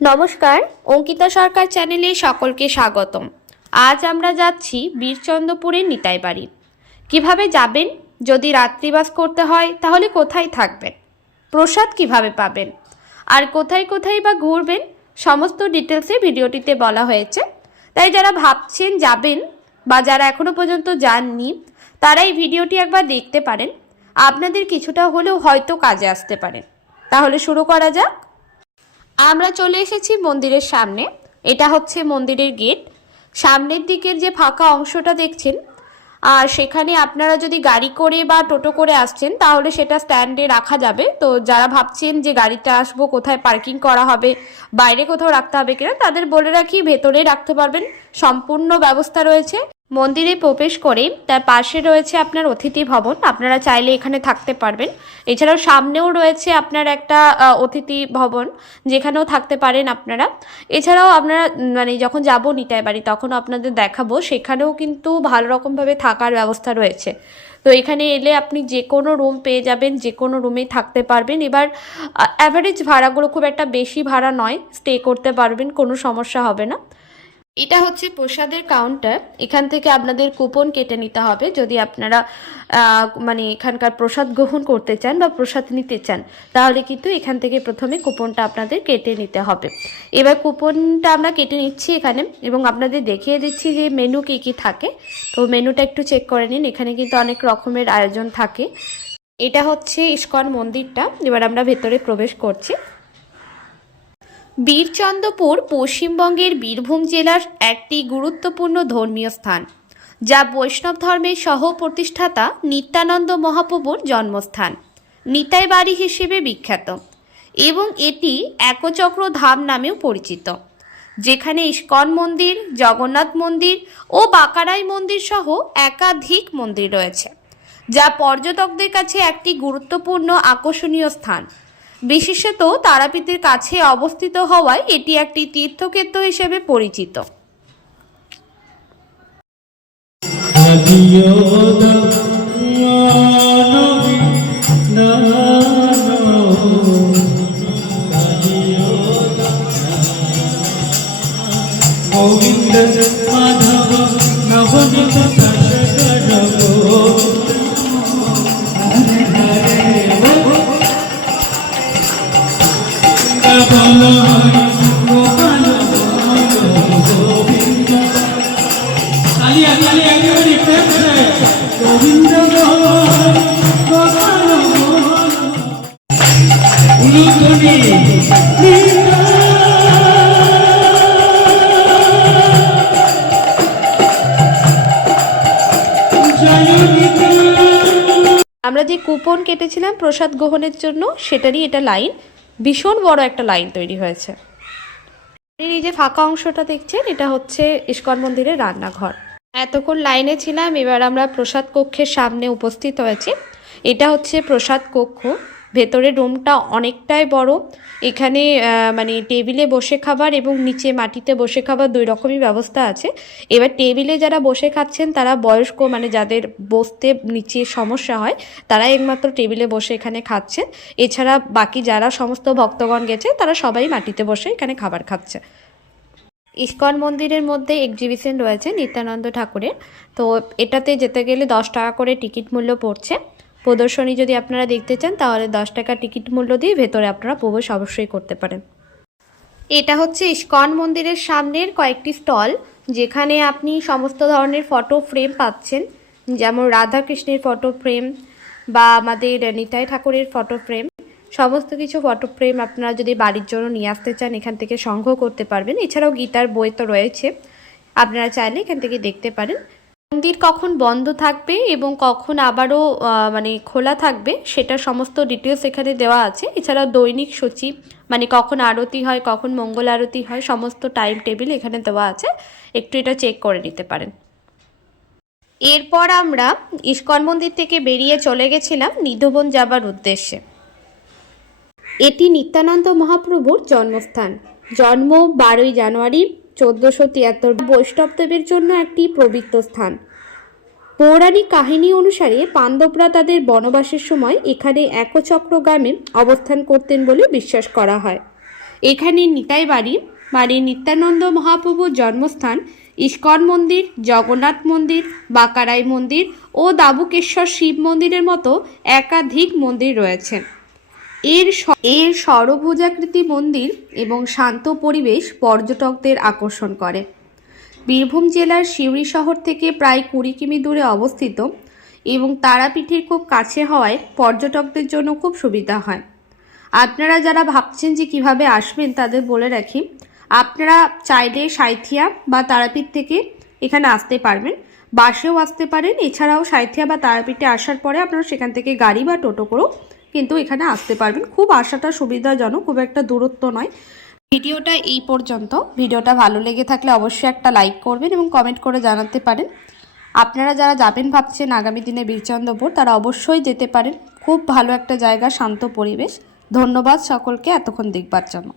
নমস্কার, অঙ্কিতা সরকার চ্যানেলে সকলকে স্বাগতম। আজ আমরা যাচ্ছি বীরচন্দ্রপুরের নিতাই বাড়ি। কিভাবে যাবেন, যদি রাত্রিবাস করতে হয় তাহলে কোথায় থাকবেন, প্রসাদ কিভাবে পাবেন, আর কোথায় কোথায় বা ঘুরবেন, সমস্ত ডিটেলসে ভিডিওটিতে বলা হয়েছে। তাই যারা ভাবছেন যাবেন বা যারা এখনও পর্যন্ত যাননি তারা এই ভিডিওটি একবার দেখতে পারেন, আপনাদের কিছুটা হলেও হয়তো কাজে আসতে পারে। তাহলে শুরু করা যাক। আমরা চলে এসেছি মন্দিরের সামনে। এটা হচ্ছে মন্দিরের গেট। সামনের দিকের যে ফাঁকা অংশটা দেখছেন, আর সেখানে আপনারা যদি গাড়ি করে বা টোটো করে আসছেন তাহলে সেটা স্ট্যান্ডে রাখা যাবে। তো যারা ভাবছেন যে গাড়িতে আসবো, কোথায় পার্কিং করা হবে, বাইরে কোথাও রাখতে হবে কিনা, তাদের বলে রাখি ভেতরে রাখতে পারবেন, সম্পূর্ণ ব্যবস্থা রয়েছে। মন্দিরে প্রবেশ করে তার পাশে রয়েছে আপনার অতিথি ভবন, আপনারা চাইলে এখানে থাকতে পারবেন। এছাড়াও সামনেও রয়েছে আপনার একটা অতিথি ভবন, যেখানেও থাকতে পারেন আপনারা। এছাড়াও আপনারা যখন যাব নিতাই বাড়ি তখন আপনাদের দেখাবো, সেখানেও কিন্তু ভালো রকমভাবে থাকার ব্যবস্থা রয়েছে। তো এখানে এলে আপনি যে কোনো রুম পেয়ে যাবেন, যে কোনো রুমেই থাকতে পারবেন। এবার অ্যাভারেজ ভাড়াগুলো খুব একটা বেশি ভাড়া নয়, স্টে করতে পারবেন, কোনো সমস্যা হবে না। এটা হচ্ছে প্রসাদের কাউন্টার। এখান থেকে আপনাদের কুপন কেটে নিতে হবে যদি আপনারা এখানকার প্রসাদ গ্রহণ করতে চান বা প্রসাদ নিতে চান, তাহলে কিন্তু এখান থেকে প্রথমে কুপনটা আপনাদের কেটে নিতে হবে। এবার কুপনটা আমরা কেটে নিচ্ছি এখানে এবং আপনাদের দেখিয়ে দিচ্ছি যে মেনু কী কী থাকে। তো মেনুটা একটু চেক করে নিন, এখানে কিন্তু অনেক রকমের আয়োজন থাকে। এটা হচ্ছে ইস্কন মন্দিরটা। এবার আমরা ভেতরে প্রবেশ করছি। বীরচন্দ্রপুর পশ্চিমবঙ্গের বীরভূম জেলার একটি গুরুত্বপূর্ণ ধর্মীয় স্থান, যা বৈষ্ণব ধর্মের সহ প্রতিষ্ঠাতা নিত্যানন্দ মহাপ্রভুর জন্মস্থান, নিতাই বাড়ি হিসেবে বিখ্যাত এবং এটি একচক্র ধাম নামেও পরিচিত, যেখানে ইস্কন মন্দির, জগন্নাথ মন্দির ও বাঁকারাই মন্দির সহ একাধিক মন্দির রয়েছে, যা পর্যটকদের কাছে একটি গুরুত্বপূর্ণ আকর্ষণীয় স্থান। বিশেষত তারাপীঠের কাছে অবস্থিত হওয়ায় এটি একটি তীর্থক্ষেত্র হিসেবে পরিচিত। আমরা যে কুপন কেটেছিলাম প্রসাদ গ্রহণের জন্য, সেটারই এটা লাইন, ভীষণ বড় একটা লাইন তৈরি হয়েছে। এই যে ফাঁকা অংশটা দেখছেন, এটা হচ্ছে ইস্কন মন্দিরের রান্নাঘর। এতক্ষণ লাইনে ছিলাম, এবার আমরা প্রসাদ কক্ষের সামনে উপস্থিত হয়েছি। এটা হচ্ছে প্রসাদ কক্ষ। ভেতরের রুমটা অনেকটাই বড়। এখানে টেবিলে বসে খাবার এবং নিচে মাটিতে বসে খাবার দুই রকমই ব্যবস্থা আছে। এবার টেবিলে যারা বসে খাচ্ছেন তারা বয়স্ক, যাদের বসতে নিচে সমস্যা হয়, তারাই একমাত্র টেবিলে বসে এখানে খাচ্ছেন। এছাড়া বাকি যারা সমস্ত ভক্তগণ গেছে তারা সবাই মাটিতে বসে এখানে খাবার খাচ্ছে। ইস্কন মন্দিরের মধ্যে এক্সিবিশন রয়েছে নিত্যানন্দ ঠাকুরের। তো এটাতে যেতে গেলে 10 টাকা করে টিকিট মূল্য পড়ছে। প্রদর্শনী যদি আপনারা দেখতে চান তাহলে 10 টাকা টিকিট মূল্য দিয়ে ভেতরে আপনারা প্রবেশ অবশ্যই করতে পারেন। এটা হচ্ছে ইস্কন মন্দিরের সামনের কয়েকটি স্টল, যেখানে আপনি সমস্ত ধরনের ফটো ফ্রেম পাচ্ছেন, যেমন রাধাকৃষ্ণের ফটো ফ্রেম বা আমাদের নিতাই ঠাকুরের ফটো ফ্রেম। সমস্ত কিছু ফটো ফ্রেম আপনারা যদি বাড়ির জন্য নিয়ে আসতে চান এখান থেকে সংগ্রহ করতে পারবেন। এছাড়াও গীতার বই তো রয়েছে, আপনারা চাইলে এখান থেকে দেখতে পারেন। মন্দির কখন বন্ধ থাকবে এবং কখন আবারও খোলা থাকবে সেটা সমস্ত ডিটেলস এখানে দেওয়া আছে। এছাড়াও দৈনিক সূচি, কখন আরতি হয়, কখন মঙ্গল আরতি হয়, সমস্ত টাইম টেবিল এখানে দেওয়া আছে, একটু এটা চেক করে নিতে পারেন। এরপর আমরা ইস্কন মন্দির থেকে বেরিয়ে চলে গেছিলাম নিধুবন যাবার উদ্দেশ্যে। এটি নিত্যানন্দ মহাপ্রভুর জন্মস্থান। জন্ম 12ই জানুয়ারি 1473। বৈষ্ণবদেবের জন্য একটি পবিত্র স্থান। পৌরাণিক কাহিনী অনুসারে পাণ্ডবরা তাদের বনবাসের সময় এখানে একচক্র গ্রামে অবস্থান করতেন বলে বিশ্বাস করা হয়। এখানে নিতাই বাড়ি, মানে নিত্যানন্দ মহাপ্রভুর জন্মস্থান, ইস্কন মন্দির, জগন্নাথ মন্দির, বাঁকারাই মন্দির ও দাবুকেশ্বর শিব মন্দিরের মতো একাধিক মন্দির রয়েছে। এর ষড়ভুজাকৃতি মন্দির এবং শান্ত পরিবেশ পর্যটকদের আকর্ষণ করে। বীরভূম জেলার সিউড়ি শহর থেকে প্রায় 20 কিমি দূরে অবস্থিত এবং তারাপীঠের খুব কাছে হওয়ায় পর্যটকদের জন্য খুব সুবিধা হয়। আপনারা যারা ভাবছেন যে কিভাবে আসবেন তাদের বলে রাখি, আপনারা চাইলে সাঁইথিয়া বা তারাপীঠ থেকে এখানে আসতে পারবেন, বাসেও আসতে পারেন। এছাড়াও সাঁইথিয়া বা তারাপীঠে আসার পরে আপনারা সেখান থেকে গাড়ি বা টোটো করেও কিন্তু এখানে আসতে পারবেন। খুব আসাটা সুবিধাজনক, খুব একটা দূরত্ব নয়। ভিডিওটা এই পর্যন্ত। ভিডিওটা ভালো লেগে থাকলে অবশ্যই একটা লাইক করবেন এবং কমেন্ট করে জানাতে পারেন। আপনারা যারা যাবেন ভাবছেন আগামী দিনে বীরচন্দ্রপুর, তারা অবশ্যই যেতে পারেন। খুব ভালো একটা জায়গা, শান্ত পরিবেশ। ধন্যবাদ সকলকে এতক্ষণ দেখবার জন্য।